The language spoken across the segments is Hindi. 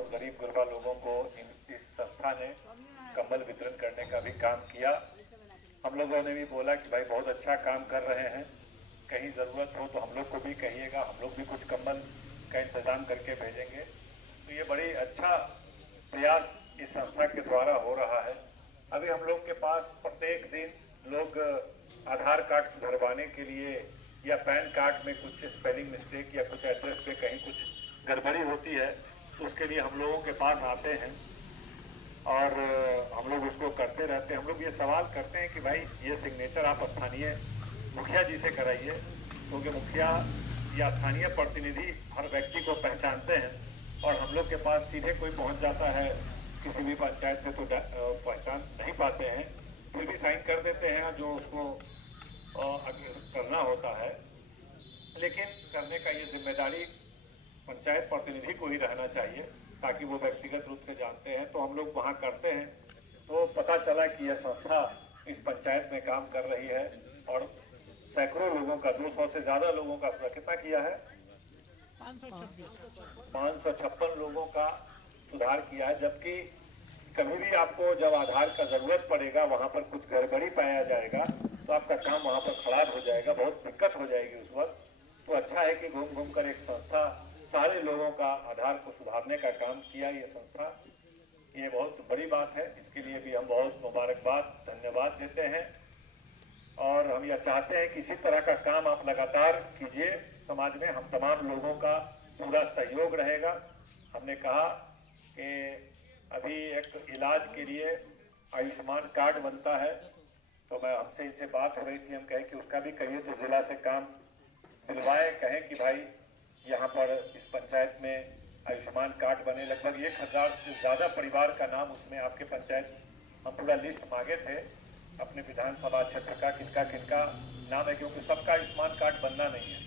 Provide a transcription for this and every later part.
बहुत गरीब गुरबा लोगों को इस संस्था ने कंबल वितरण करने का भी काम किया। हम लोगों ने भी बोला कि भाई बहुत अच्छा काम कर रहे हैं, कहीं ज़रूरत हो तो हम लोग को भी कहिएगा, हम लोग भी कुछ कंबल का इंतज़ाम करके भेजेंगे। तो ये बड़ी अच्छा प्रयास इस संस्था के द्वारा हो रहा है। अभी हम लोग के पास प्रत्येक दिन लोग आधार कार्ड सुधरवाने के लिए या पैन कार्ड में कुछ स्पेलिंग मिस्टेक या कुछ एड्रेस पे कहीं कुछ गड़बड़ी होती है तो उसके लिए हम लोगों के पास आते हैं और हम लोग उसको करते रहते हैं। हम लोग ये सवाल करते हैं कि भाई ये सिग्नेचर आप स्थानीय मुखिया जी से कराइए, क्योंकि मुखिया या स्थानीय प्रतिनिधि हर व्यक्ति को पहचानते हैं और हम लोग के पास सीधे कोई पहुंच जाता है किसी भी पंचायत से तो पहचान नहीं पाते हैं, फिर भी साइन कर देते हैं जो उसको करना होता है। लेकिन करने का ये जिम्मेदारी पंचायत प्रतिनिधि को ही रहना चाहिए ताकि वो व्यक्तिगत रूप से जानते हैं। तो हम लोग वहाँ करते हैं तो पता चला कि यह संस्था इस पंचायत में काम कर रही है और सैकड़ों लोगों का 200 से ज़्यादा लोगों का कितना किया है 556 लोगों का सुधार किया है। जबकि कभी भी आपको जब आधार का ज़रूरत पड़ेगा वहाँ पर कुछ गड़बड़ी पाया जाएगा तो आपका काम वहाँ पर खराब हो जाएगा, बहुत दिक्कत हो जाएगी उस वक्त। तो अच्छा है कि घूम घूम कर एक संस्था सारे लोगों का आधार को सुधारने का काम किया। ये संस्था ये बहुत बड़ी बात है, इसके लिए भी हम बहुत मुबारकबाद धन्यवाद देते हैं और हम यह चाहते हैं कि इसी तरह का काम आप लगातार कीजिए। समाज में हम तमाम लोगों का पूरा सहयोग रहेगा। हमने कहा कि अभी एक इलाज के लिए आयुष्मान कार्ड बनता है, तो मैं हमसे इनसे बात हो रही थी, हम कहें कि उसका भी कहिए तो जिला से काम दिलवाएं, कहें कि भाई यहाँ पर इस पंचायत में आयुष्मान कार्ड बने। लगभग 1000 से ज़्यादा परिवार का नाम उसमें आपके पंचायत हम पूरा लिस्ट मांगे थे अपने विधानसभा क्षेत्र का किनका किनका नाम है, क्योंकि सबका आयुष्मान कार्ड बनना नहीं है,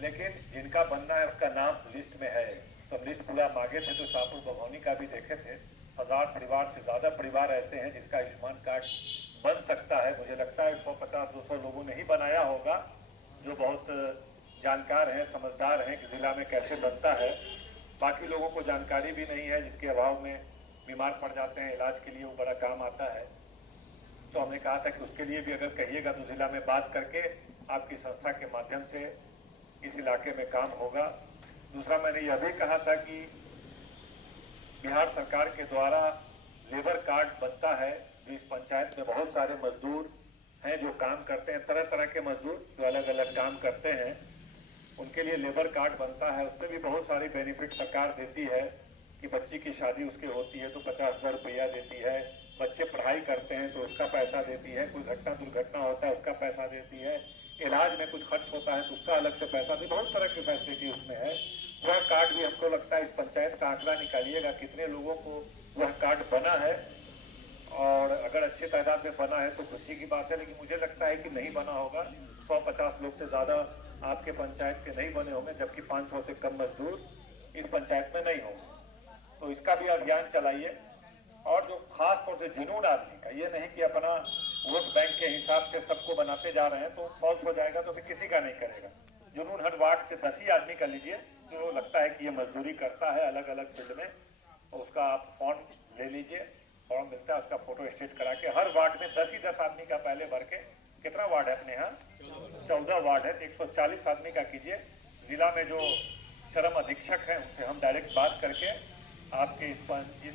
लेकिन जिनका बनना है उसका नाम लिस्ट में है। तो लिस्ट पूरा मांगे थे तो शाहपुर बभौनी का भी देखे थे, 1000 परिवार से ज़्यादा परिवार ऐसे हैं जिसका आयुष्मान कार्ड बन सकता है। मुझे लगता है 150-200 लोगों ने ही बनाया होगा जो बहुत जानकार हैं, समझदार हैं कि ज़िला में कैसे बनता है। बाकी लोगों को जानकारी भी नहीं है, जिसके अभाव में बीमार पड़ जाते हैं, इलाज के लिए वो बड़ा काम आता है। तो हमने कहा था कि उसके लिए भी अगर कहिएगा तो ज़िला में बात करके आपकी संस्था के माध्यम से इस इलाके में काम होगा। दूसरा मैंने यह भी कहा था कि बिहार सरकार के द्वारा लेबर कार्ड बनता है। इस पंचायत में बहुत सारे मजदूर हैं जो काम करते हैं, तरह तरह के मजदूर जो अलग अलग काम करते हैं, उनके लिए लेबर कार्ड बनता है। उसमें भी बहुत सारी बेनिफिट सरकार देती है कि बच्ची की शादी उसके होती है तो 50,000 रुपया देती है, बच्चे पढ़ाई करते हैं तो उसका पैसा देती है, कोई घटना दुर्घटना होता है उसका पैसा देती है, इलाज में कुछ खर्च होता है तो उसका अलग से पैसा दी, बहुत तरह की फैसिलिटी उसमें है। वह कार्ड भी हमको लगता है इस पंचायत का आंकड़ा निकालिएगा कितने लोगों को वह कार्ड बना है, और अगर अच्छे तादाद में बना है तो खुशी की बात है, लेकिन मुझे लगता है कि नहीं बना होगा। 150 लोग से ज़्यादा आपके पंचायत के नहीं बने होंगे, जबकि 500 से कम मजदूर इस पंचायत में नहीं होंगे। तो इसका भी अभियान चलाइए। और जो खास तौर से जुनून आदमी का, ये नहीं कि अपना वोट बैंक के हिसाब से सबको बनाते जा रहे हैं तो फॉल्स हो जाएगा तो फिर किसी का नहीं करेगा। जुनून हर वार्ड से 10 ही आदमी का लीजिए जो लगता है कि ये मजदूरी करता है अलग अलग फील्ड में, तो उसका आप फॉर्म ले लीजिए, फॉर्म मिलता है, उसका फोटो स्टेट करा के हर वार्ड में 10 ही 10 आदमी का पहले भर के, कितना वार्ड है अपने यहाँ 14 वार्ड है, 140 आदमी का कीजिए। जिला में जो श्रम अधीक्षक हैं उनसे हम डायरेक्ट बात करके आपके इस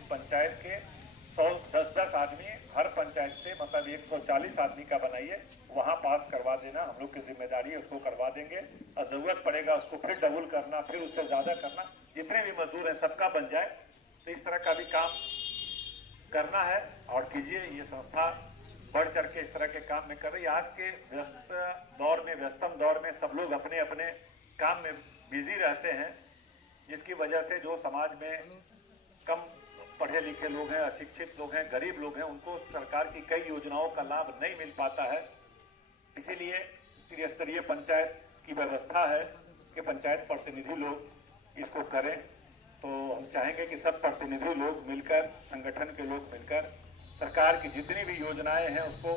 पंचायत के 110 आदमी हर पंचायत से, मतलब 140 आदमी का बनाइए, वहाँ पास करवा देना, हम लोग की जिम्मेदारी है, उसको करवा देंगे। और ज़रूरत पड़ेगा उसको फिर डबल करना, फिर उससे ज़्यादा करना, जितने भी मजदूर हैं सबका बन जाए। तो इस तरह का भी काम करना है और कीजिए। ये संस्था बढ़ चढ़ के इस तरह के काम में कर रही है। आज के व्यस्तम दौर में सब लोग अपने अपने काम में बिजी रहते हैं, जिसकी वजह से जो समाज में कम पढ़े लिखे लोग हैं, अशिक्षित लोग हैं, गरीब लोग हैं, उनको सरकार की कई योजनाओं का लाभ नहीं मिल पाता है। इसीलिए त्रिस्तरीय पंचायत की व्यवस्था है कि पंचायत प्रतिनिधि लोग इसको करें। तो हम चाहेंगे कि सब प्रतिनिधि लोग मिलकर, संगठन के लोग मिलकर सरकार की जितनी भी योजनाएं हैं उसको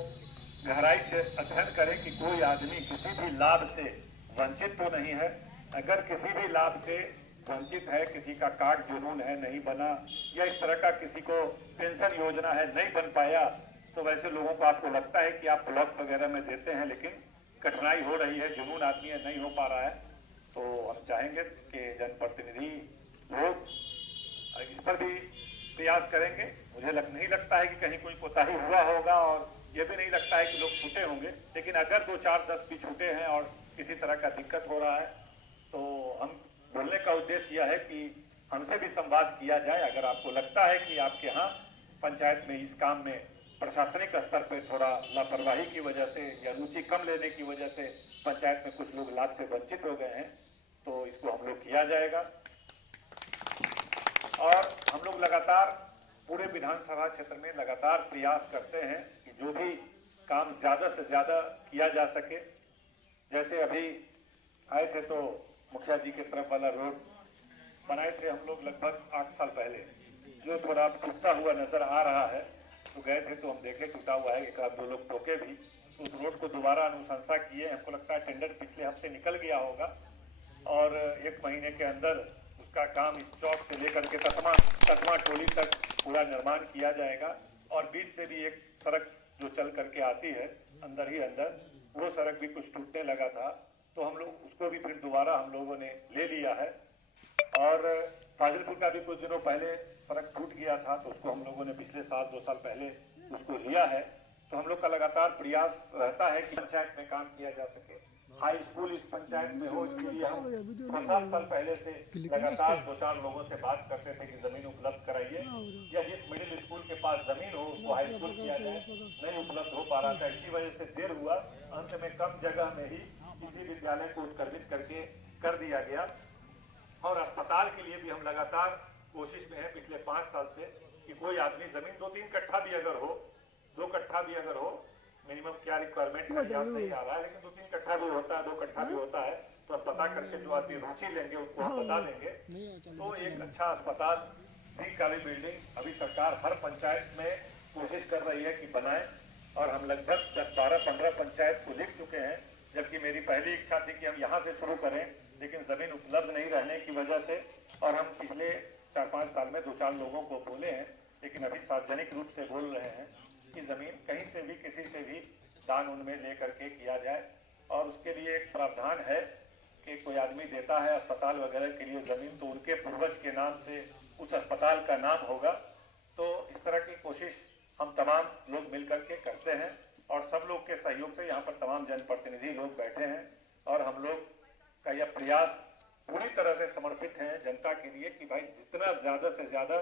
गहराई से अध्ययन करें कि कोई आदमी किसी भी लाभ से वंचित तो नहीं है। अगर किसी भी लाभ से वंचित है, किसी का कार्ड जुनून है नहीं बना, या इस तरह का किसी को पेंशन योजना है नहीं बन पाया, तो वैसे लोगों को आपको लगता है कि आप ब्लॉक वगैरह में देते हैं, लेकिन कठिनाई हो रही है, जुनून आदमी है नहीं हो पा रहा है, तो हम चाहेंगे कि जनप्रतिनिधि लोग इस पर भी प्रयास करेंगे। मुझे नहीं लगता है कि कहीं कोई कोताही हुआ होगा, और ये भी नहीं लगता है कि लोग छूटे होंगे, लेकिन अगर 2, 4, 10 भी छूटे हैं और किसी तरह का दिक्कत हो रहा है, तो हम बोलने का उद्देश्य यह है कि हमसे भी संवाद किया जाए। अगर आपको लगता है कि आपके यहाँ पंचायत में इस काम में प्रशासनिक स्तर पर थोड़ा लापरवाही की वजह से या रुचि कम लेने की वजह से पंचायत में कुछ लोग लाभ से वंचित हो गए हैं, तो इसको हम लोग किया जाएगा। और हम लोग लगातार पूरे विधानसभा क्षेत्र में लगातार प्रयास करते हैं कि जो भी काम ज़्यादा से ज़्यादा किया जा सके। जैसे अभी आए थे तो मुखिया जी के तरफ वाला रोड बनाए थे हम लोग लगभग 8 साल पहले, जो थोड़ा टूटा हुआ नज़र आ रहा है, तो गए थे तो हम देखे टूटा हुआ है, एक आध 2 लोग टोके भी, तो उस रोड को दोबारा अनुशंसा किए। हमको लगता है टेंडर पिछले हफ्ते निकल गया होगा और 1 महीने के अंदर उसका काम इस चौक से लेकर के तस्मा टोली तक पूरा निर्माण किया जाएगा। और बीच से भी एक सड़क जो चल करके आती है अंदर ही अंदर, वो सड़क भी कुछ टूटने लगा था, तो हम लोग उसको भी फिर दोबारा हम लोगों ने ले लिया है। और फाजिलपुर का भी कुछ दिनों पहले सड़क टूट गया था, तो उसको हम लोगों ने पिछले साल 2 साल पहले उसको लिया है। तो हम लोग का लगातार प्रयास रहता है कि पंचायत में काम किया जा सके। हाई स्कूल इस पंचायत में हो, इसके लिए हम 5-7 साल पहले से लगातार 2-4 लोगों से बात करते थे कि जमीन उपलब्ध कराइए, या जिस मिडिल स्कूल के पास जमीन हो उसको हाई स्कूल किया जाए। नहीं उपलब्ध हो पा रहा था, इसी वजह से देर हुआ। अंत में कम जगह में ही इसी विद्यालय को उत्कर्षित करके कर दिया गया। और अस्पताल के लिए भी हम लगातार कोशिश में है पिछले 5 साल से कि कोई आदमी जमीन 2-3 कट्ठा भी अगर हो, 2 कट्ठा भी अगर हो, मिनिमम क्या रिक्वायरमेंट का याद नहीं आ रहा है, लेकिन 2-3 कट्ठा भी होता है, 2 कट्ठा भी होता है, तो अब पता करके जो आदमी रुचि लेंगे उसको हम बता देंगे। तो एक अच्छा अस्पताल भी काली बिल्डिंग अभी सरकार हर पंचायत में कोशिश कर रही है कि बनाए, और हम लगभग 10, 12, 15 पंचायत को लिख चुके हैं। जबकि मेरी पहली इच्छा थी कि हम यहाँ से शुरू करें, लेकिन ज़मीन उपलब्ध नहीं रहने की वजह से, और हम पिछले 4-5 साल में 2-4 लोगों को बोले हैं, लेकिन अभी सार्वजनिक रूप से बोल रहे हैं कि ज़मीन कहीं से भी किसी से भी दान उनमें ले करके किया जाए। और उसके लिए एक प्रावधान है कि कोई आदमी देता है अस्पताल वगैरह के लिए ज़मीन, तो उनके पूर्वज के नाम से उस अस्पताल का नाम होगा। तो इस तरह की कोशिश हम तमाम लोग मिल करके करते हैं, और सब लोग के सहयोग से यहाँ पर तमाम जनप्रतिनिधि लोग बैठे हैं, और हम लोग का यह प्रयास पूरी तरह से समर्पित है जनता के लिए कि भाई जितना ज़्यादा से ज़्यादा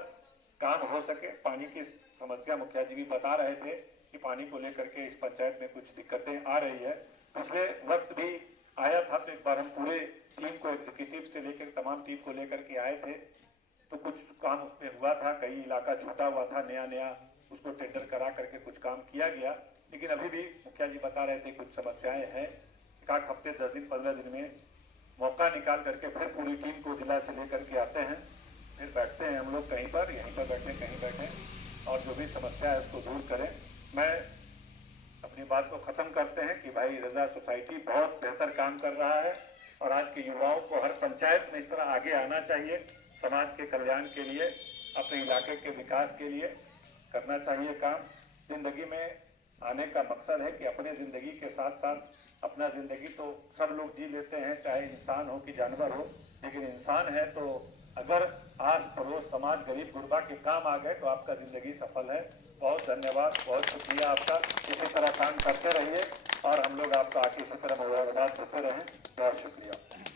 काम हो सके। पानी की समस्या मुखिया जी भी बता रहे थे कि पानी को लेकर के इस पंचायत में कुछ दिक्कतें आ रही है। पिछले वक्त भी आया था, तो एक बार हम पूरे टीम को, एग्जीक्यूटिव से लेकर तमाम टीम को लेकर के आए थे, तो कुछ काम उसमें हुआ था, कई इलाका छूटा हुआ था, नया उसको टेंडर करा करके कुछ काम किया गया। लेकिन अभी भी मुखिया जी बता रहे थे कुछ समस्याएं हैं। 1 हफ्ते 10 दिन 15 दिन में मौका निकाल करके फिर पूरी टीम को जिला से लेकर के आते हैं, फिर बैठते हैं हम लोग कहीं पर, यहीं पर बैठे कहीं बैठे, और जो भी समस्या है उसको दूर करें। मैं अपनी बात को ख़त्म करते हैं कि भाई रजा सोसाइटी बहुत बेहतर काम कर रहा है, और आज के युवाओं को हर पंचायत में इस तरह आगे आना चाहिए। समाज के कल्याण के लिए, अपने इलाके के विकास के लिए करना चाहिए काम। ज़िंदगी में आने का मकसद है कि अपने ज़िंदगी के साथ साथ अपना ज़िंदगी तो सब लोग जी लेते हैं, चाहे इंसान हो कि जानवर हो, लेकिन इंसान है तो अगर आस पड़ोस समाज गरीब गुरबा के काम आ गए तो आपका ज़िंदगी सफल है। बहुत धन्यवाद, बहुत शुक्रिया आपका। इसी तरह काम करते रहिए और हम लोग आपका आगे इसी तरह मुबारकबाद देते रहें। बहुत शुक्रिया।